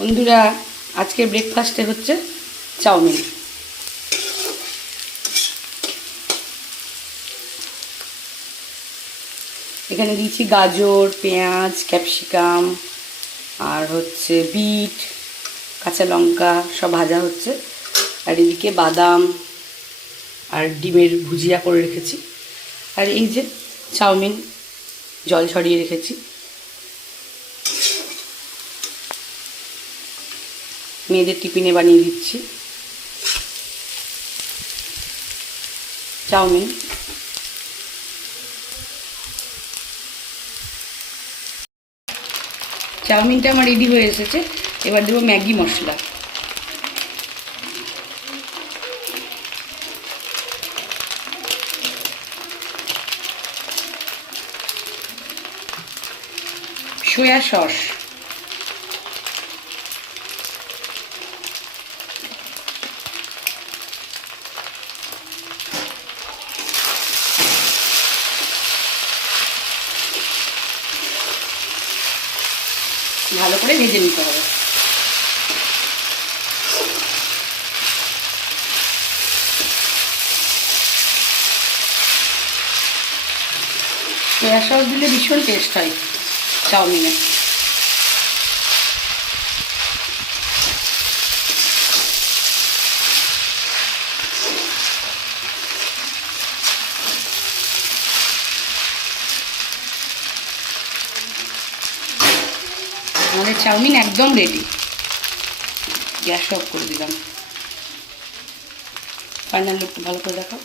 বন্ধুরা, আজকের ব্রেকফাস্টে হচ্ছে চাউমিন। এখানে দিয়েছি গাজর, পেঁয়াজ, ক্যাপসিকাম আর হচ্ছে বিট, কাঁচা লঙ্কা সব ভাজা হচ্ছে। আর এদিকে বাদাম আর ডিমের ভুজিয়া করে রেখেছি। আর এই যে চাউমিন জল ছড়িয়ে রেখেছি। মেয়েদের টিফিনে বানিয়ে দিচ্ছি চাউমিন। চাউমিনটা আমার রেডি হয়ে এসেছে। এবার দেবো ম্যাগি মশলা। সোয়া সস, ভালো করে ভেজে নিতে হবে। সোয়া সস দিলে ভীষণ টেস্ট হয় চাউমিনে। আমাদের চাউমিন একদম রেডি। গ্যাস অফ করে দিলাম। ফাইনাল লুকটা ভালো করে দেখাও।